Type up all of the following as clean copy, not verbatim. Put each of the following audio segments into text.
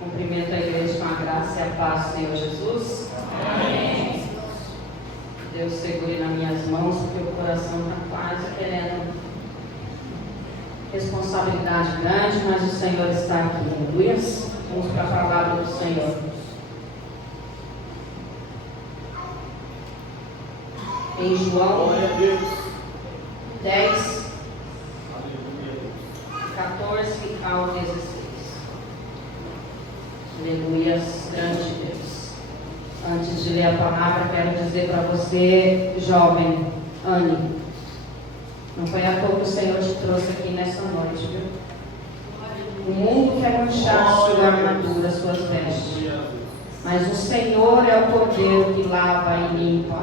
Cumprimento a igreja com a graça e a paz do Senhor Jesus. Amém. Deus segure nas minhas mãos, porque o coração está quase querendo responsabilidade grande, mas o Senhor está aqui. Aleluia. Vamos para a palavra do Senhor. Em João 10, 14 ao 16. Aleluia, grande Deus. Antes de ler a palavra, quero dizer para você, jovem, ame. Não foi à toa que o Senhor te trouxe aqui nessa noite, viu? O mundo quer manchar sua armadura, suas vestes. Mas o Senhor é o Cordeiro que lava e limpa.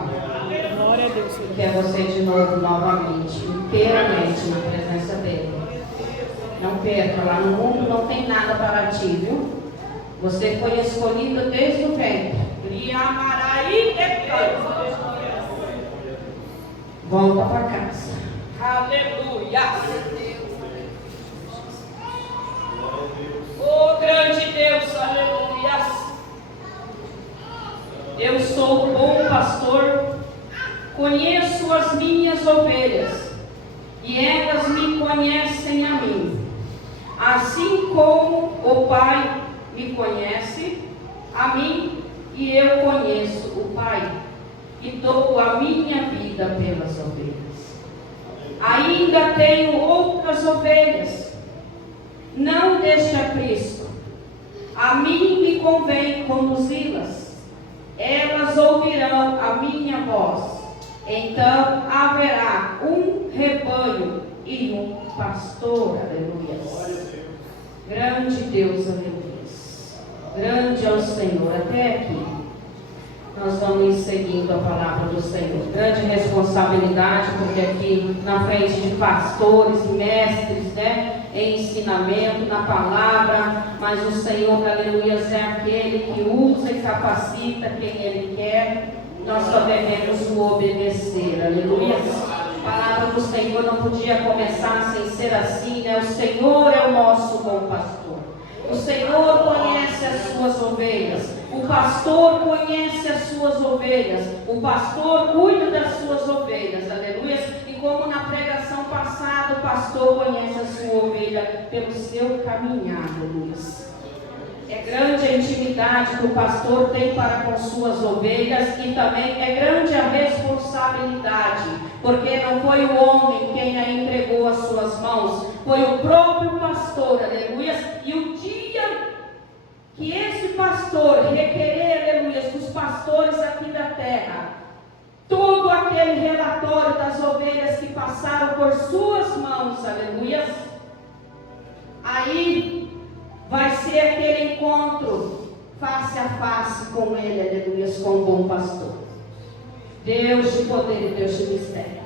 E quer você de novo, novamente, inteiramente na presença dEle. Não perca, lá no mundo não tem nada para ti, viu? Você foi escolhido desde o ventre. Volta para casa. Aleluia. Oh, grande Deus, aleluia. Eu sou o bom pastor, conheço as minhas ovelhas, e elas me conhecem a mim. Assim como o Pai me conhece a mim, e eu conheço o Pai, e dou a minha vida pelas ovelhas. Ainda tenho outras ovelhas, não deste aprisco. A mim me convém conduzi-las. Elas ouvirão a minha voz. Então haverá um rebanho e um pastor. Aleluia. Grande Deus, aleluia. Grande é o Senhor. Até aqui nós vamos seguindo a palavra do Senhor. Grande responsabilidade, porque aqui na frente de pastores e mestres, né, em ensinamento, na palavra, mas o Senhor, aleluia, é aquele que usa e capacita quem Ele quer. Nós só devemos o obedecer, aleluia. A palavra do Senhor não podia começar sem ser assim, né? O Senhor é o nosso bom pastor. O Senhor conhece as suas ovelhas. O pastor conhece as suas ovelhas. O pastor cuida das suas ovelhas. Aleluia. E como na pregação passada, o pastor conhece a sua ovelha pelo seu caminhar. Aleluia. É grande a intimidade que o pastor tem para com suas ovelhas, e também é grande a responsabilidade, porque não foi o homem quem a entregou às suas mãos, foi o próprio pastor, aleluia. E o dia que esse pastor requerer, aleluia, dos pastores aqui da terra, todo aquele relatório das ovelhas que passaram por suas mãos, aleluia, aí vai ser aquele encontro face a face com ele, aleluia, com o bom pastor. Deus de poder e Deus de mistério.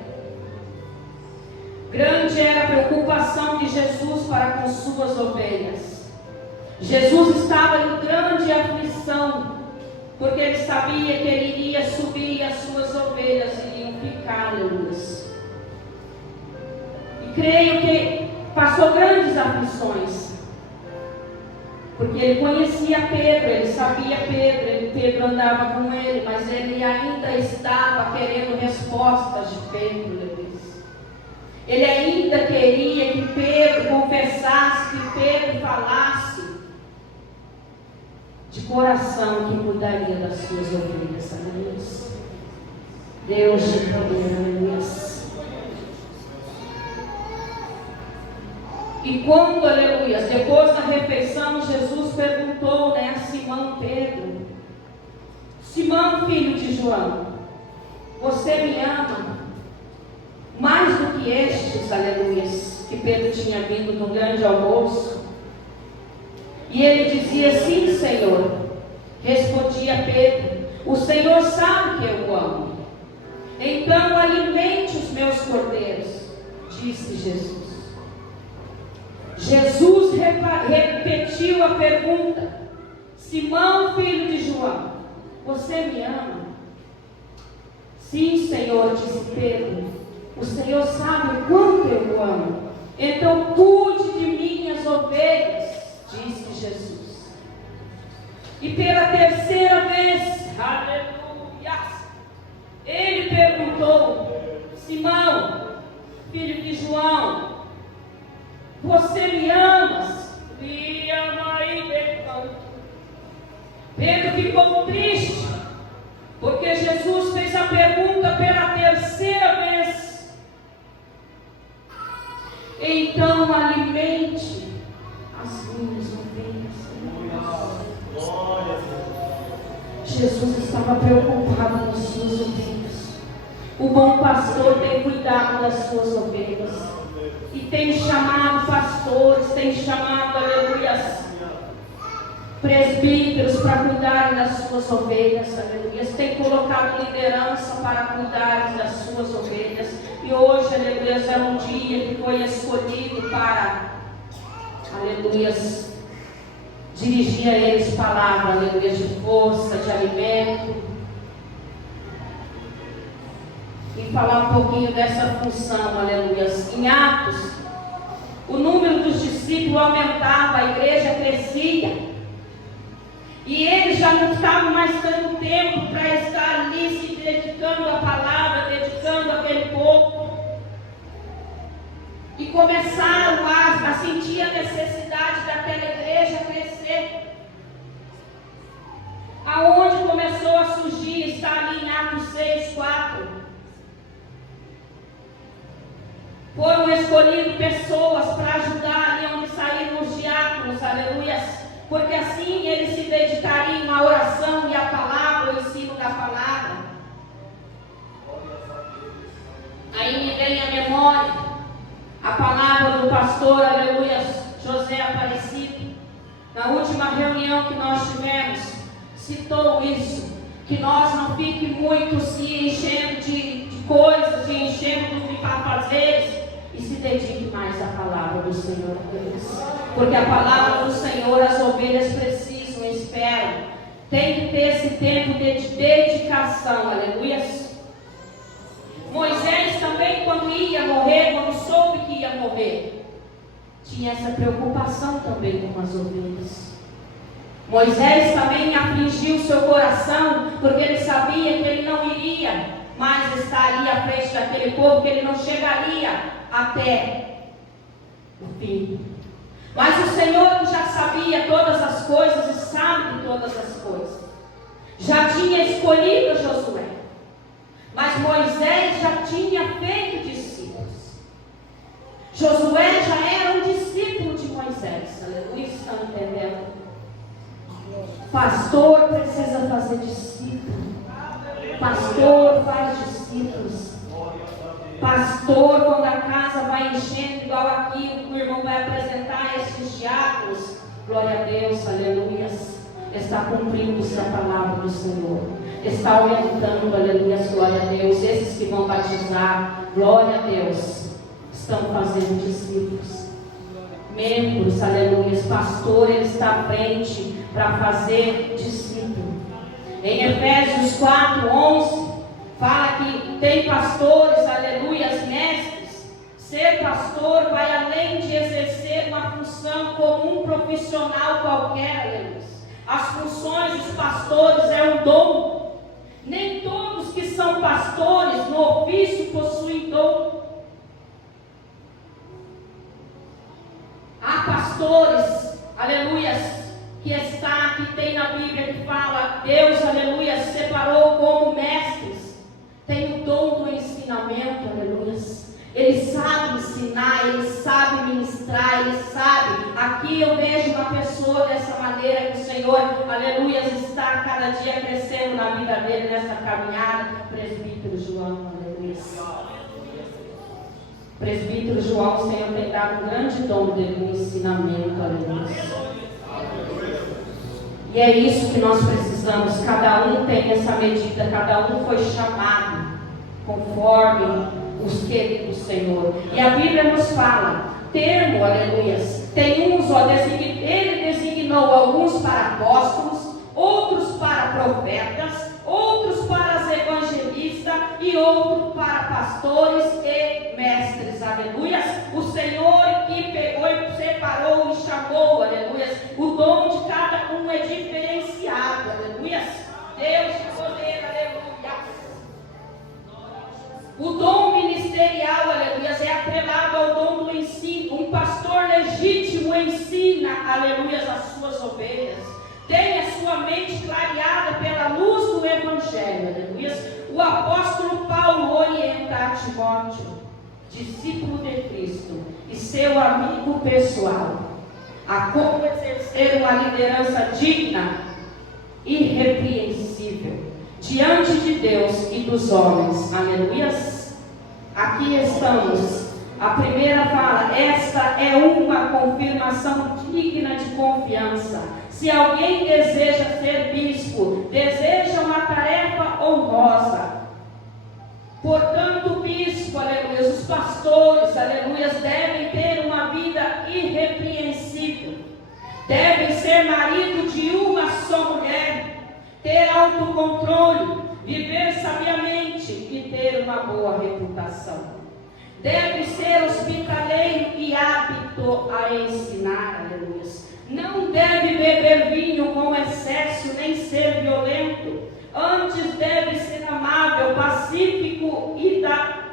Grande era a preocupação de Jesus para com suas ovelhas. Jesus estava em grande aflição, porque ele sabia que ele iria subir e as suas ovelhas iriam ficar, aleluia. E creio que passou grandes aflições, porque ele conhecia Pedro, ele sabia Pedro andava com ele, mas ele ainda estava querendo respostas de Pedro. Ele ainda queria que Pedro confessasse, que Pedro falasse de coração que cuidaria das suas ovelhas. Aleluia. Deus de poder, aleluia. E quando, aleluia, depois da refeição, Jesus perguntou, né, a Simão Pedro: Simão, filho de João, você me ama mais do que estes, aleluia, que Pedro tinha vindo no grande almoço? E ele dizia: sim, Senhor. Respondia Pedro: o Senhor sabe que eu o amo. Então alimente os meus cordeiros, disse Jesus. Jesus repetiu a pergunta: Simão, filho de João, você me ama? Sim, Senhor, disse Pedro. O Senhor sabe o quanto eu o amo. Então cuide de minhas ovelhas, disse Jesus. E pela terceira vez, aleluia, ele perguntou: Simão, filho de João, você me amas? Me ama e me ama. Pedro ficou triste, porque Jesus fez a pergunta pela terceira vez. Então alimente as minhas ovelhas. Jesus estava preocupado com as suas ovelhas. O bom pastor tem cuidado das suas ovelhas. E tem chamado pastores, tem chamado, aleluia, presbíteros para cuidarem das suas ovelhas, aleluia. Tem colocado liderança para cuidar das suas ovelhas. E hoje, aleluia, é um dia que foi escolhido para, aleluia, dirigir a eles palavra, aleluia, de força, de alimento. E falar um pouquinho dessa função, aleluia. Em Atos, o número dos discípulos aumentava, a igreja crescia. E eles já não estavam mais tendo tempo para estar ali se dedicando à palavra, dedicando àquele povo. E começaram a sentir a necessidade daquela igreja crescer. Aonde começou a surgir, está ali em Atos 6, 4. Foram escolhidas pessoas para ajudar ali onde saíram os diáconos, aleluia, porque assim eles se dedicariam à oração e à palavra, ao ensino da palavra. Aí me vem à memória a palavra do pastor, aleluia, José Aparecido. Na última reunião que nós tivemos, citou isso, que nós não fiquemos muito se enchendo de coisas, se enchendo de fazeres, e se dedique mais à palavra do Senhor a Deus. Porque a palavra do Senhor, as ovelhas precisam, esperam. Tem que ter esse tempo de dedicação, aleluia. Moisés também, quando ia morrer, quando soube que ia morrer, tinha essa preocupação também com as ovelhas. Moisés também afligiu seu coração, porque ele sabia que ele não iria mais estar ali à frente daquele povo, que ele não chegaria até o fim. Mas o Senhor já sabia todas as coisas e sabe de todas as coisas. Já tinha escolhido Josué, mas Moisés já tinha feito discípulos. Josué já era um discípulo de Moisés. Aleluia, estão entendendo? Pastor precisa fazer discípulo. Pastor faz discípulos. Pastor, quando a casa vai enchendo, igual aqui, o irmão vai apresentar esses diáconos, glória a Deus, aleluia, está cumprindo-se a palavra do Senhor, está aumentando, aleluia, glória a Deus. Esses que vão batizar, glória a Deus, estão fazendo discípulos, membros, aleluia, pastor, ele está à frente para fazer discípulo. Em Efésios 4:11, fala que tem pastores, aleluia, mestres. Ser pastor vai além de exercer uma função como um profissional qualquer, aleluia. As funções dos pastores é um dom. Nem todos que são pastores no ofício possuem dom. Há pastores, aleluia, que tem na Bíblia que fala, Deus, aleluia, separou como mestres. Tem o dom do ensinamento, aleluia. Ele sabe ensinar, ele sabe ministrar, ele sabe. Aqui eu vejo uma pessoa dessa maneira que o Senhor, aleluia, está cada dia crescendo na vida dele, nessa caminhada. Presbítero João, aleluia. Presbítero João, o Senhor tem dado um grande dom dele no ensinamento, aleluia. E é isso que nós precisamos. Cada um tem essa medida, cada um foi chamado conforme os queridos do Senhor. E a Bíblia nos fala, termo, aleluia, tem uns, ele designou alguns para apóstolos, outros para profetas, outros para evangelistas e outros para pastores e mestres, aleluia. O Senhor que pegou e separou e chamou, aleluia. O dom de cada um é diferenciado. aleluia, as suas ovelhas. Tenha sua mente clareada pela luz do Evangelho, aleluia. O apóstolo Paulo orienta a Timóteo, discípulo de Cristo e seu amigo pessoal, a como exercer uma liderança digna, irrepreensível, diante de Deus e dos homens, aleluia. Aqui estamos. A primeira fala: esta é uma confirmação digna de confiança. Se alguém deseja ser bispo, deseja uma tarefa honrosa. Portanto, o bispo, aleluia, os pastores, aleluia, devem ter uma vida irrepreensível. Devem ser marido de uma só mulher, ter autocontrole, viver sabiamente e ter uma boa reputação. Deve ser hospitaleiro e apto a ensinar, aleluia. Não deve beber vinho com excesso, nem ser violento. Antes deve ser amável, pacífico e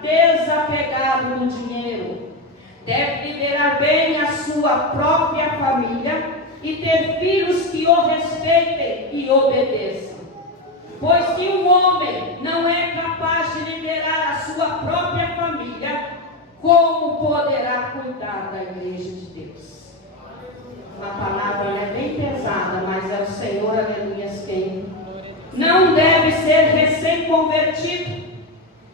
desapegado do dinheiro. Deve liderar bem a sua própria família e ter filhos que o respeitem e obedeçam. Pois se um homem não é capaz de liderar a sua própria família, como poderá cuidar da igreja de Deus? Uma palavra é bem pesada, mas é o Senhor, aleluia, quem não deve ser recém-convertido,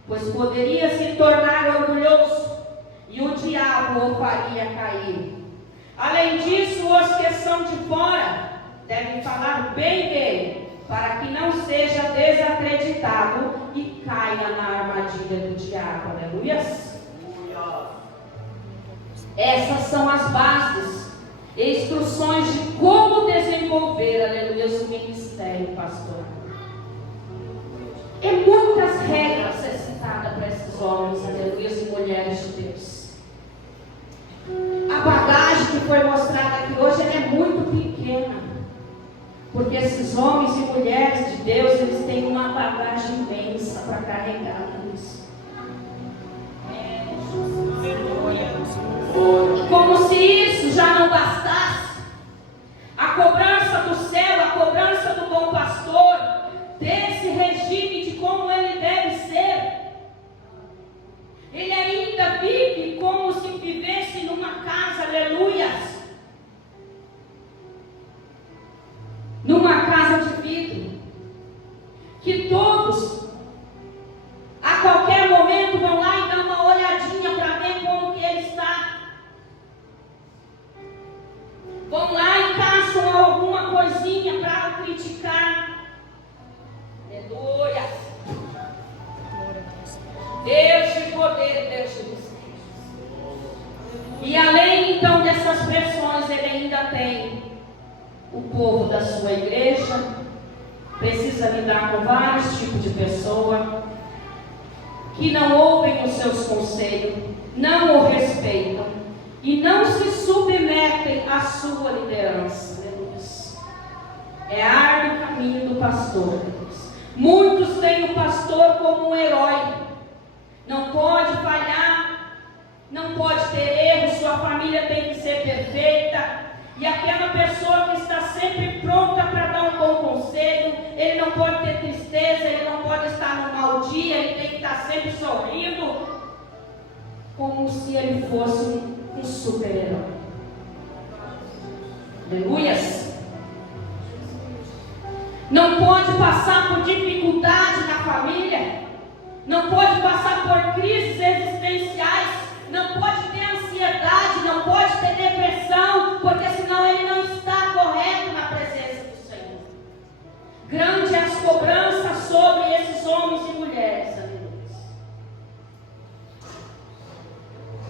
pois poderia se tornar orgulhoso e o diabo o faria cair. Além disso, os que são de fora devem falar bem dele, para que não seja desacreditado e caia na armadilha do diabo, aleluia. Essas são as bases e instruções de como desenvolver, aleluia, o ministério pastoral. E muitas regras são citadas para esses homens, aleluia, e mulheres de Deus. A bagagem que foi mostrada aqui hoje é muito pequena, porque esses homens e mulheres de Deus, eles têm uma bagagem imensa para carregar nisso. Como se isso já não bastasse, a cobrança do céu, a cobrança do bom pastor, desse regime de como ele deve ser, ele ainda vive como se vivesse numa casa, aleluia, numa casa de vidro, que todos a qualquer momento vão lá e dão uma olhadinha para ver como que ele está. Vão lá e caçam alguma coisinha para criticar. Aleluia. Deus de poder, Deus de mistério. E além então dessas pressões, ele ainda tem o povo da sua igreja. Precisa lidar com vários tipos de pessoa que não ouvem os seus conselhos, não o respeitam e não se submetem à sua liderança. É árduo o caminho do pastor. Muitos têm o pastor como um herói. Não pode falhar, não pode ter erro, sua família tem que ser perfeita. E aquela pessoa que está sempre pronta para dar um bom conselho, ele não pode ter tristeza, ele não pode estar num mau dia, ele tem que estar sempre sorrindo, como se ele fosse um super-herói. Aleluias! Não pode passar por dificuldade na família, não pode passar por crises existenciais, não pode ter ansiedade, não pode ter depressão, porque senão ele não está correto na presença do Senhor. Grande é as cobranças sobre esses homens e mulheres, aleluia.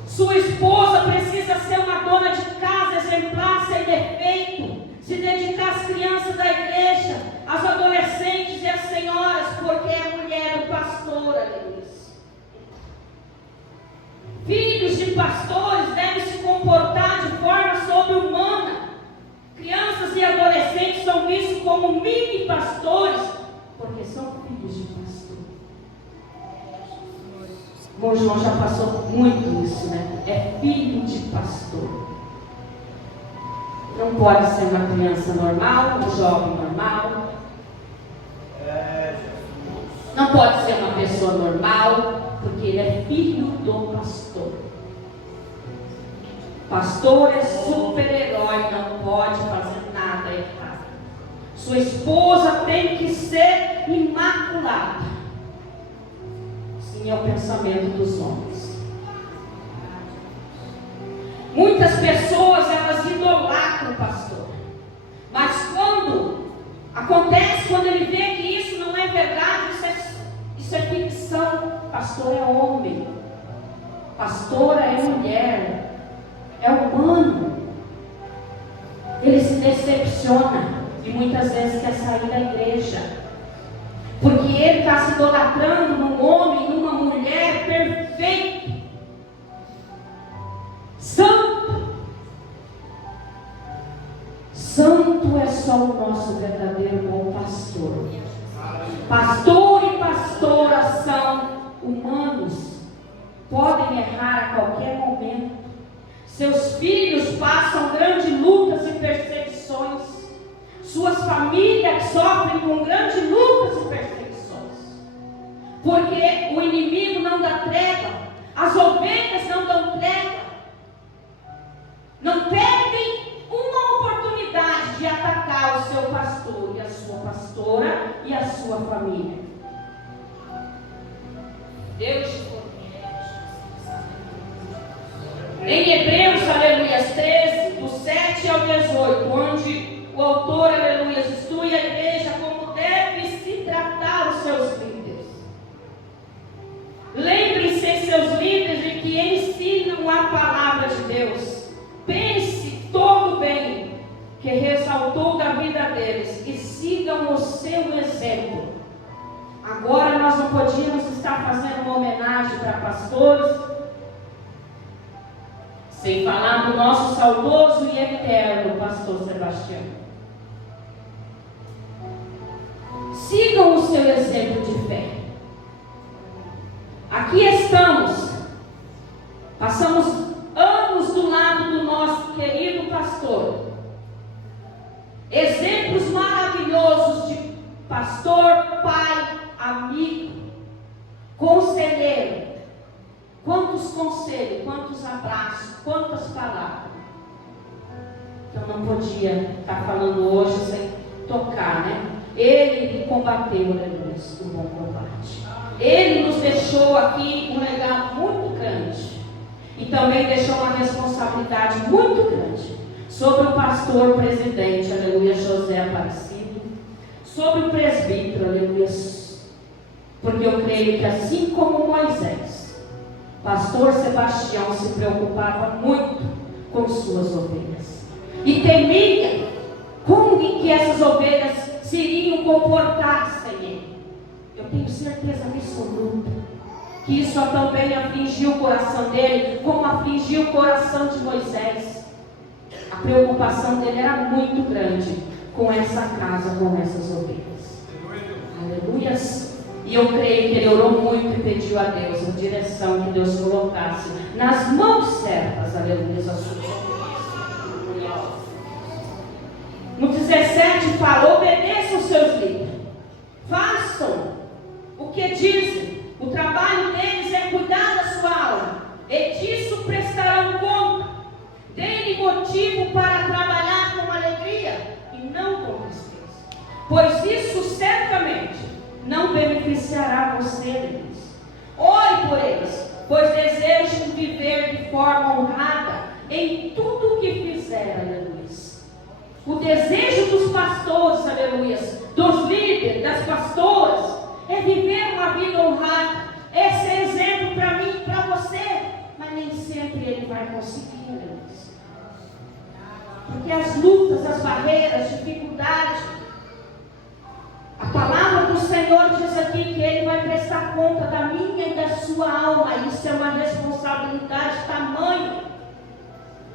Sua esposa precisa ser uma dona de casa exemplar, sem defeito, se dedicar às crianças da igreja, às adolescentes e às senhoras, porque é mulher do pastor, aleluia. Filhos de pastores devem se comportar de forma sobre-humana. Crianças e adolescentes são vistos como mini pastores, porque são filhos de pastor. O bom João já passou muito isso, né? É filho de pastor. Não pode ser uma criança normal, um jovem normal. Não pode ser uma pessoa normal, porque ele é filho do pastor. Pastor é super-herói, não pode fazer nada errado. Sua esposa tem que ser imaculada. Sim, é o pensamento dos homens. Muitas pessoas, elas idolatram o pastor. Mas quando ele vê que isso não é verdade, isso é ficção. Pastor é homem. Pastora é mulher. É humano. Ele se decepciona e muitas vezes quer sair da igreja. Porque ele está se idolatrando num homem, numa mulher perfeita. Santo. Santo é só o nosso verdadeiro bom pastor. Pastor e pastora são humanos. Podem errar a qualquer momento. Seus filhos passam grandes lutas e perseguições. Suas famílias sofrem com grandes lutas e perseguições. Porque o inimigo não dá trégua. As ovelhas não dão trégua. Não perdem uma oportunidade de atacar o seu pastor e a sua pastora e a sua família. Deus te em Hebreus, aleluias, 13, do 7 ao 18, onde o autor, aleluias, instrui a igreja como deve se tratar os seus líderes. Lembrem-se, seus líderes, de que ensinam a palavra de Deus. Pense todo o bem que ressaltou da vida deles e sigam o seu exemplo. Agora nós não podíamos estar fazendo uma homenagem para pastores, sem falar do nosso saudoso e eterno pastor Sebastião. Sigam o seu exemplo de fé. Aqui estamos. Passamos anos do lado do nosso querido pastor. Exemplos maravilhosos de pastor, pai, amigo, conselheiro. Quantos conselhos, quantos abraços, quantas palavras. Então não podia estar falando hoje sem tocar, né? Ele combateu, aleluia, o bom combate. Ele nos deixou aqui um legado muito grande. E também deixou uma responsabilidade muito grande sobre o pastor presidente, aleluia, José Aparecido, sobre o presbítero, aleluia, porque eu creio que assim como Moisés, pastor Sebastião se preocupava muito com suas ovelhas e temia como que essas ovelhas se iriam comportar sem ele. Eu tenho certeza absoluta que isso também afligiu o coração dele, como afligiu o coração de Moisés. A preocupação dele era muito grande com essa casa, com essas ovelhas. Aleluias. E eu creio que ele orou muito e pediu a Deus a direção que Deus colocasse nas mãos certas, aleluia, as suas ovelhas. No 17 fala: obedeçam os seus líderes, façam o que dizem. O trabalho deles é cuidar da sua alma, e disso prestarão conta. Dê-lhe motivo para trabalhar com alegria e não com tristeza, pois isso certamente não beneficiará você, deles. Ore por eles, pois desejam viver de forma honrada em tudo o que fizer, aleluia. O desejo dos pastores, aleluia, dos líderes, das pastoras, é viver uma vida honrada. Esse é exemplo para mim e para você, mas nem sempre ele vai conseguir, aleluia. Porque as lutas, as barreiras, dificuldades, a palavra do Senhor diz aqui que Ele vai prestar conta da minha e da sua alma. Isso é uma responsabilidade tamanha.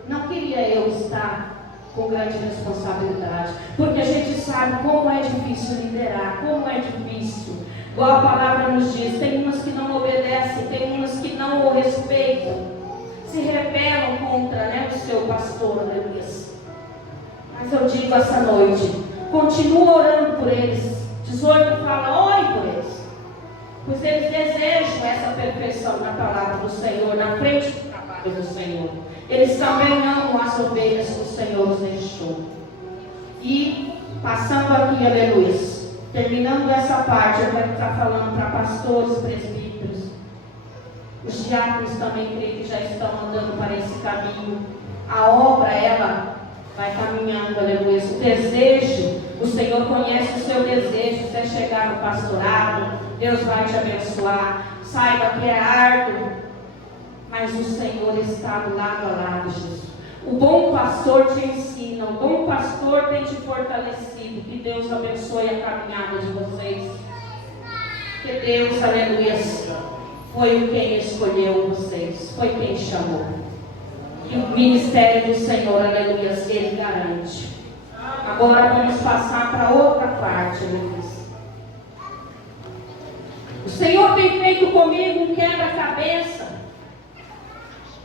Não queria eu estar com grande responsabilidade, porque a gente sabe como é difícil liderar, como é difícil. Igual a palavra nos diz, tem umas que não obedecem, tem umas que não o respeitam, se rebelam contra, né, o seu pastor, aleluia. Mas eu digo essa noite, continua orando por eles. 18 fala, ore por eles. Pois eles desejam essa perfeição na palavra do Senhor, na frente do trabalho do Senhor. Eles também amam as ovelhas que o Senhor os deixou. E passando aqui, aleluia, terminando essa parte, eu quero estar falando para pastores, presbíteros. Os diáconos também creio que já estão andando para esse caminho. A obra, ela vai caminhando, aleluia. O desejo, o Senhor conhece o seu desejo. Você chegar no pastorado, Deus vai te abençoar. Saiba que é árduo, mas o Senhor está do lado a lado, Jesus. O bom pastor te ensina, o bom pastor tem te fortalecido. Que Deus abençoe a caminhada de vocês. Que Deus, aleluia, foi o quem escolheu vocês, foi quem chamou. E o ministério do Senhor, aleluia, Ele garante. Agora vamos passar para outra parte, aleluia. O Senhor tem feito comigo um quebra-cabeça.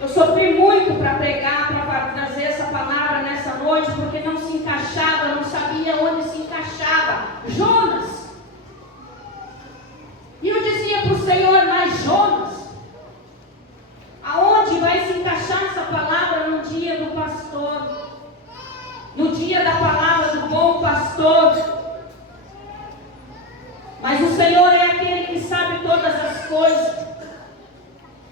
Eu sofri muito para pregar, para trazer essa palavra nessa noite, porque não se encaixava, eu não sabia onde se encaixava. Jonas. E eu dizia para o Senhor, mas Jonas, aonde vai se encaixar essa palavra no dia do pastor? No dia da palavra do bom pastor? Mas o Senhor é aquele que sabe todas as coisas.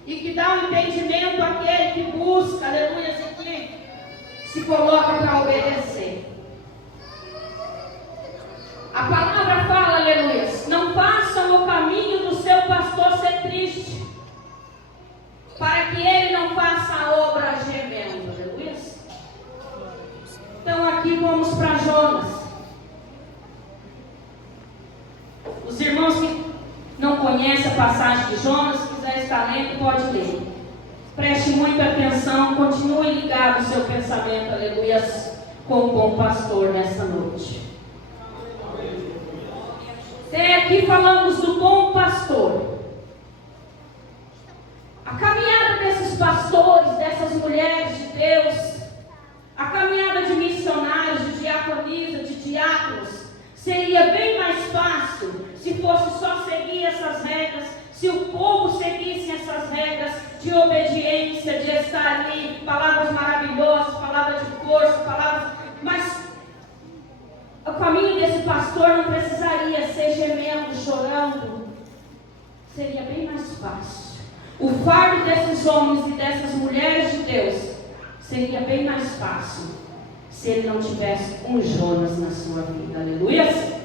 E que dá um entendimento àquele que busca, aleluia, e que se coloca para obedecer. A palavra fala, aleluia, não façam o caminho do seu pastor ser triste, para que ele não faça a obra gemendo, aleluia. Então aqui vamos para Jonas. Os irmãos que não conhecem a passagem de Jonas, se quiser estar lendo, pode ler. Preste muita atenção, continue ligado o seu pensamento, aleluia, com o bom pastor nessa noite. Até aqui falamos do bom pastor. A caminhada desses pastores, dessas mulheres de Deus, a caminhada de missionários, de diaconisa, de diáconos, seria bem mais fácil se fosse só seguir essas regras, se o povo seguisse essas regras de obediência, de estar ali, palavras maravilhosas, palavras de força, palavras, mas o caminho desse pastor não precisaria ser gemendo, chorando, seria bem mais fácil. O fardo desses homens e dessas mulheres de Deus seria bem mais fácil se ele não tivesse um Jonas na sua vida, aleluia.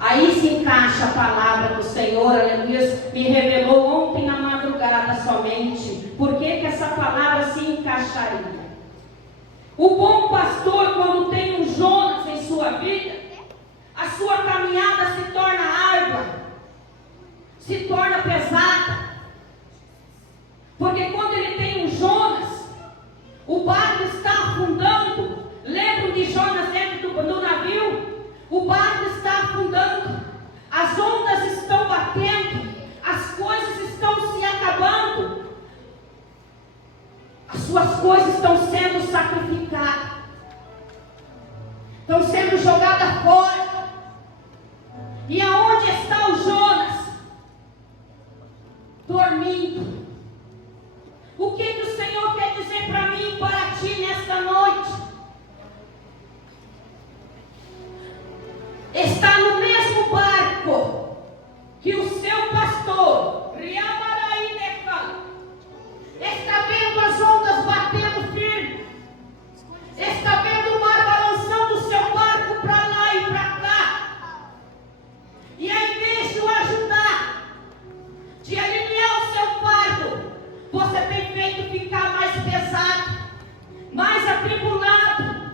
Aí se encaixa a palavra do Senhor, aleluia, me revelou ontem na madrugada somente, por que essa palavra se encaixaria. O bom pastor, quando tem um Jonas em sua vida, a sua caminhada se torna árdua, se torna pesada, porque quando ele tem um Jonas, o barco está afundando. Lembram de Jonas dentro do navio? O barco está afundando, as ondas estão batendo, as coisas estão se acabando, as suas coisas estão sendo sacrificadas, estão sendo jogadas fora. E aonde está o Jonas? Dormindo. O que o Senhor quer dizer para mim e para ti nesta noite? Está no mesmo barco que o seu pastor, está vendo as ondas batendo firme, está vendo o mar balançando o seu barco para lá e para cá, e ao invés de o ajudar, de aliviar o seu fardo, você tem feito ficar mais pesado, mais atribulado.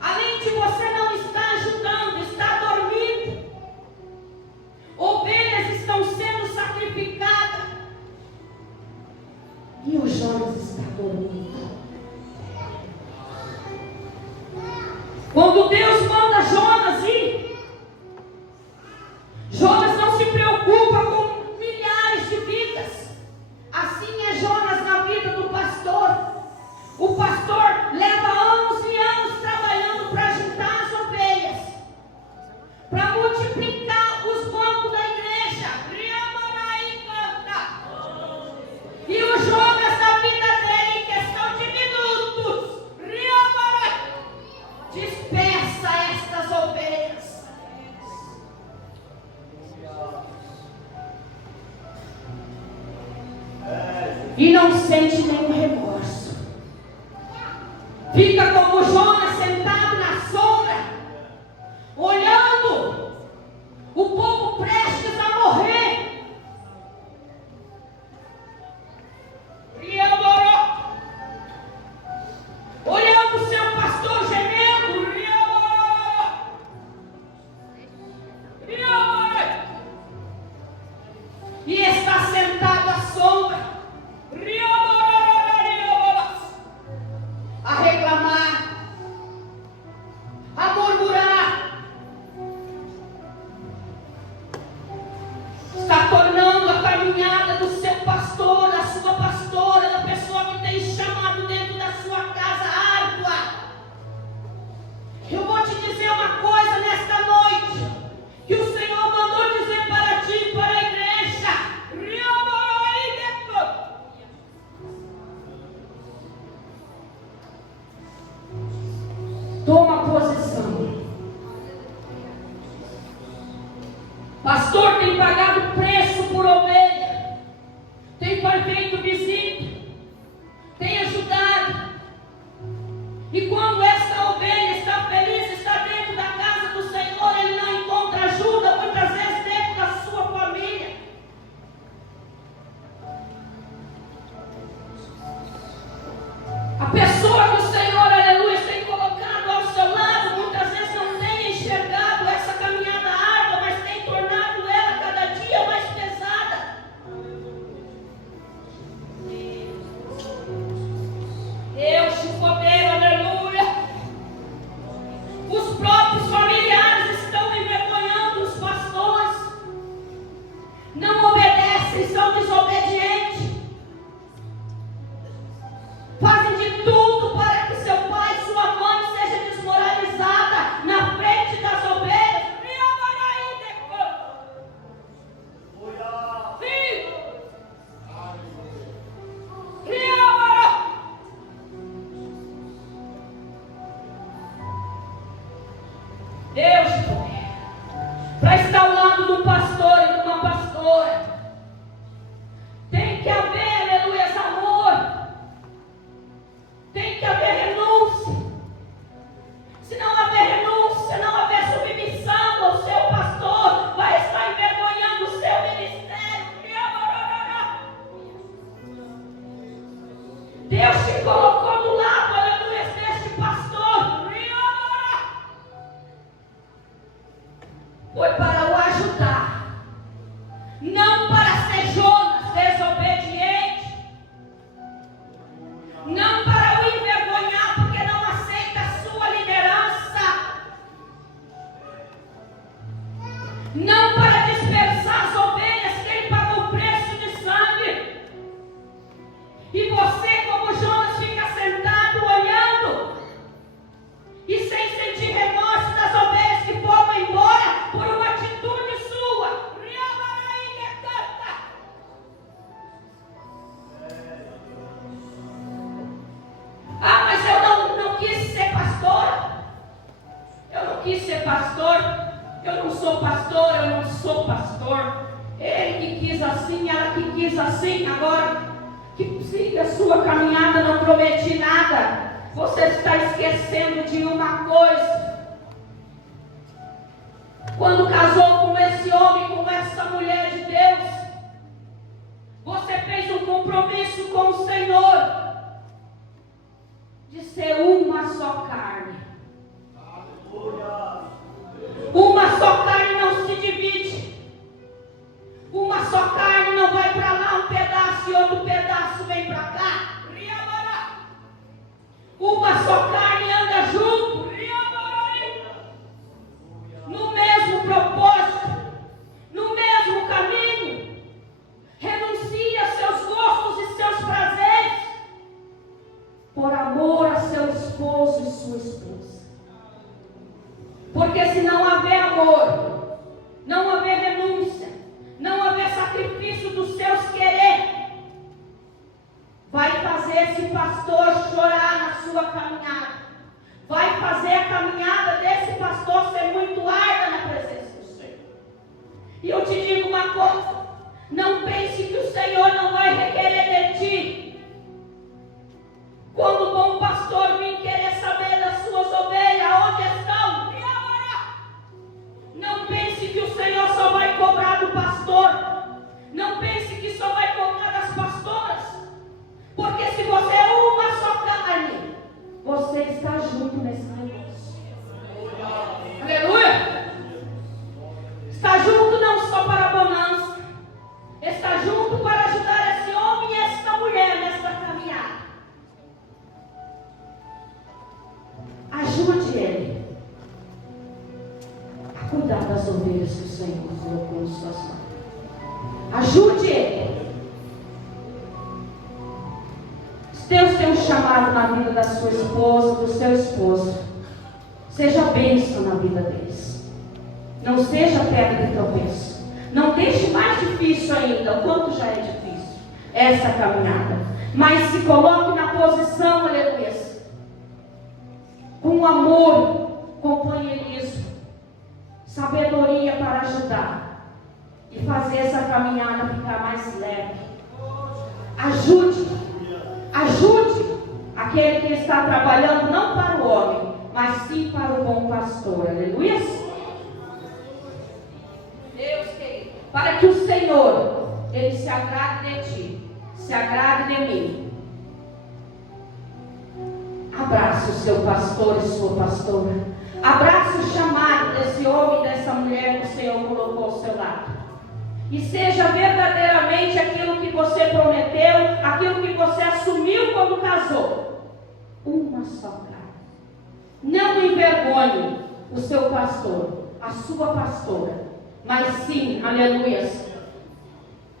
Além de você não estar ajudando, está dormindo. Ovelhas estão sendo sacrificadas. E o Jonas está dormindo. Quando Deus manda Jonas ir, Jonas não se preocupa com milhares de vidas. Assim é Jonas na vida do pastor. O pastor leva anos e anos trabalhando e não sente nenhum remorso. Fica como Jonas sentado na sombra, olhando o povo prestes a morrer. Olhando o seu pastor gemendo. E está sentado à sombra, a reclamar, a murmurar. Está tornando a caminhada do seu pastor, da sua pastora, da pessoa que tem chamado dentro da sua casa árdua. Eu vou te dizer uma coisa nesta noite, que o Senhor mandou dizer para ti e para a igreja. Toma posição. Pastor tem pagado preço por ovelha, tem feito visita, tem ajudado. E quando esta ovelha está feliz, está dentro da casa do Senhor, ele não encontra ajuda, muitas vezes dentro da sua família. A pessoa que o Senhor, aleluia, tem colocado ao seu lado, muitas vezes não tem enxergado essa caminhada árdua, mas tem tornado ela cada dia mais pesada. Deus te poder, aleluia. Os próprios familiares estão envergonhando os pastores, não obedecem, são desobedientes, fazem de tudo para que seu pai e sua mãe seja desmoralizada na frente das ovelhas. Deus, para estar ao lado de um pastor e de uma pastora, tem que haver, aleluia, amor, tem que haver renúncia. Se não haver renúncia, se não haver submissão ao seu pastor, vai estar envergonhando o seu ministério. Deus te colocou do lado, aleluia, deste pastor. Foi para o ajudar, não para ser Jonas desobediente, não para o envergonhar porque não aceita a sua liderança, não para dispersar as ovelhas que ele pagou o preço de sangue. E você, como Jonas, fica sentado olhando e sem sentir remorso das ovelhas que foram embora por uma atitude sua. Ah, mas eu não quis ser pastora. Eu não quis ser pastor. Eu não sou pastor, eu não sou pastor. Ele que quis assim, ela que quis assim. Agora que siga a sua caminhada, não prometi nada. Você está esquecendo de uma coisa. Quando casou com esse homem, com essa mulher de Deus, você fez um compromisso com o Senhor de ser uma só carne. Uma só carne não se divide. Uma só carne não vai para lá um pedaço e outro pedaço vem para cá. Uma só carne anda junto, no mesmo propósito, no mesmo caminho. Renuncia a seus gostos e seus prazeres por amor a seu esposo e sua esposa. Porque se não haver amor, não haver renúncia, não haver sacrifício dos seus querer, vai fazer esse pastor chorar na sua caminhada. Vai fazer a caminhada desse pastor ser muito árdua na presença do Senhor. E eu te digo uma coisa: não pense que o Senhor não vai requerer de ti cuidar das ovelhas que o Senhor colocou em suas mãos. Ajude ele. Deus tem um chamado na vida da sua esposa, do seu esposo. Seja bênção na vida deles. Não seja pedra de tropeço. Não deixe mais difícil ainda, o quanto já é difícil, essa caminhada. Mas se coloque na posição, aleluia, com amor, companheirismo, sabedoria para ajudar e fazer essa caminhada ficar mais leve. Ajude aquele que está trabalhando não para o homem, mas sim para o bom pastor. Aleluia. Deus querido, para que o Senhor, Ele se agrade de ti, se agrade de mim. Abraça o seu pastor e sua pastora. Abraça o chamado desse homem e dessa mulher que o Senhor colocou ao seu lado. E seja verdadeiramente aquilo que você prometeu, aquilo que você assumiu quando casou. Uma só carne. Não envergonhe o seu pastor, a sua pastora, mas sim, aleluia,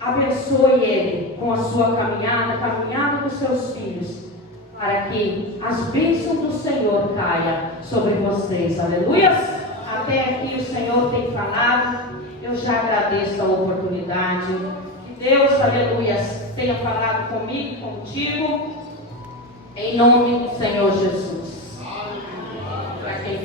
abençoe ele com a sua caminhada, a caminhada dos seus filhos, para que as bênçãos do Senhor caiam sobre vocês, aleluia. Até aqui o Senhor tem falado. Eu já agradeço a oportunidade. Que Deus, aleluia, tenha falado comigo, contigo, em nome do Senhor Jesus.